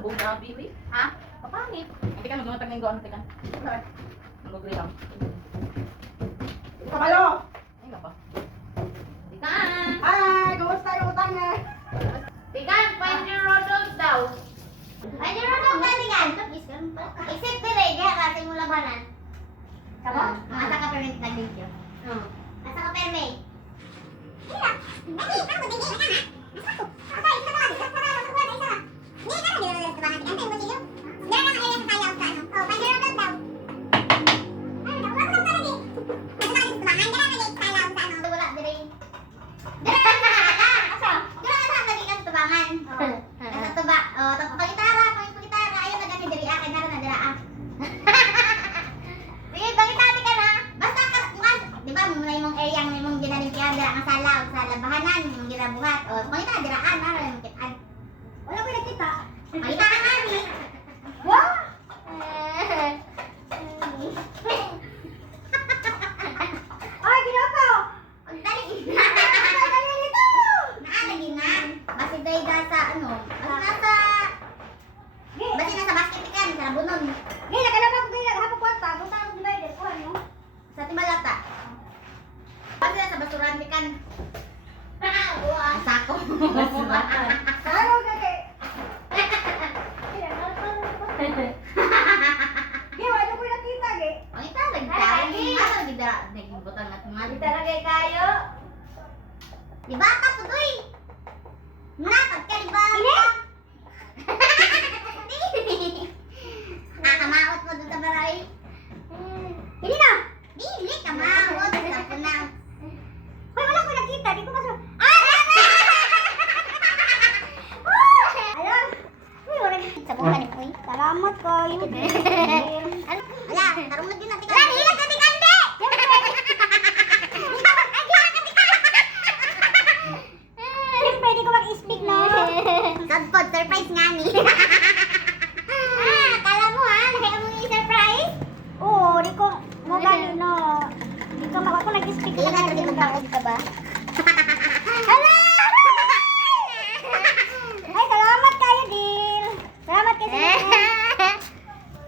Kabog na bili. Ha? Kapangit. Hindi ka maglumatag ng goon. Tika. Mag-agree lang. Kabalo! Ay, nga pa. Tikan! Ay, kumusta yung utang na? Tikan, find your Rodolph daw. Find your Rodolph na, Tikan. Except dire, diha ka sa imong labanan. Kamo? Asa ka permit na video? Asa ka permit? Wala dire. Dire asa? Dire asa lagi ka sa tubangan. Asa tuba? Oh, pagitara, pagitara ayo na gani diri akin na dira ah. Sige, pagitati ka na. Basta ka di ba mo na imong area mo imong ginalimpihan dira ang sala o sa labahanan imong ginabuhat. Oh, pagitara dira an ara imong kitaan. Wala ko nakita. Makita ka nani. Wow! Ay, ginako! Ang dali! Dali nito! Naalagi na. Basi day sa ano? Nasa... Basi nasa basket kan, sa labunon. Ngayon, nakalabang ko ngayon, hapong kwarta. Kung saan ko divider, kuha nyo. Sa Timbalata. Basi nasa basuran kan. Ang sako. Basuran. Ano gagi? Gawa, ano ko nakita, ge? Ang ita, nagdari. Ano, nagbutan na tumali. Talaga kayo? Di ba ka tutoy? Na, pagkaliba. Kamaot mo doon sa baray. Hindi na! Dili, kamaot. Sa punaw. Hoy, wala ko nakita. Di ko kaso... Ayun! Uy, wala nakita. Sa buka ni Puy. Salamat kayo. Ano? Wala, tarong din natin. Wala, hilag natin kande! Siyempre, di ko mag-speak na. Godpod, surprise nga ni. Akala mo ha? Nakaya mo yung surprise? Oo, di ko... Mobile, no. Di ko ako nag-speak. Hindi nga, hindi magpapag ka ba? Hala! Ay, salamat kayo, Dil. Salamat kayo sa inyo.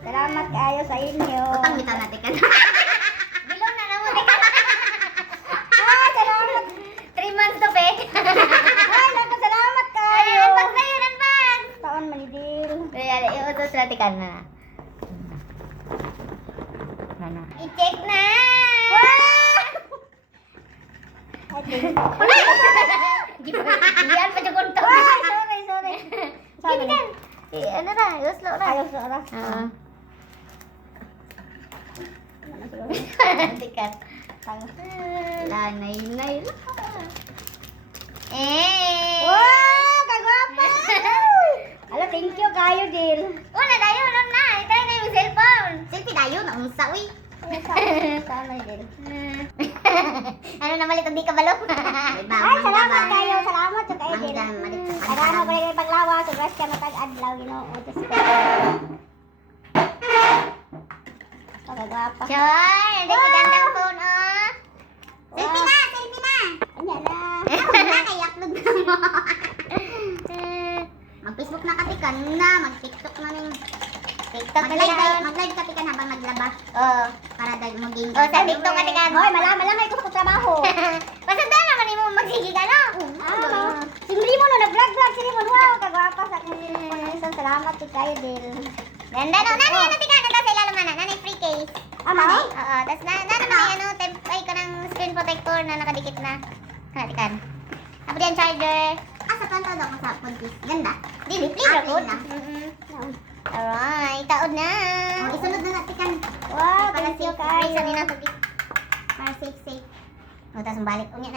Salamat kayo sa inyo. Utang kita natin ka na. Bilong na naman. Ah, salamat. 3 months to pay. Ay, naku, salamat kayo. Ayun, pag sa'yo ng bag. Taon man ni Dil. Ayan, iutos natin ka na. I-check na! Wow! Ay, Dil. Diyan pa dyan kunto. Ay, sorry, sorry. Gini kan? Ano na, uslo na. Ayos na oras. Tikat. Lanay lang. Wow, kagwapa. Ala, thank you kayo, Dil. Una dayo na. Itry na yung cellphone. Selfie dayo na unsa uy. Sana, Dil. Ano na malit hindi ka balo? Ay, salamat kayo. Salamat sa kayo, Dil. Malit sa Salamat ko kayo paglawa. Sobras ka matag-adlaw, Ginoo. Diyos ko. Kagwapa. Choy, hindi si gandang phone oh. Selfie na, selfie na. Anya na. Ako na kay upload na mo. Mag-Facebook na katikan na, mag-TikTok na ning. TikTok mag-live katikan habang maglaba. Oo, para dahil mo game. Oh, sa TikTok katikan. Hoy, malamay ko sa trabaho. Basta dahil naman mo magsigi ka no? Singri mo no, nag-vlog-vlog. Singri mo, wow, kagwapa sa akin. Salamat sa kayo, Dil. Ganda no, nanay ano tika, nata sa ilalim na, nanay free case. Ama? Oo, tas na naman may ano, ay ka ng screen protector na nakadikit na. Katikan. Tapos yan charger. Sa pantaw daw ko sa puntis. Ganda. Dili, play na po. Alright, taod na. Isunod na natin kan. Wow, Para thank you safe. Race kayo. na tubig. Para safe. O, tapos balik. Unya na.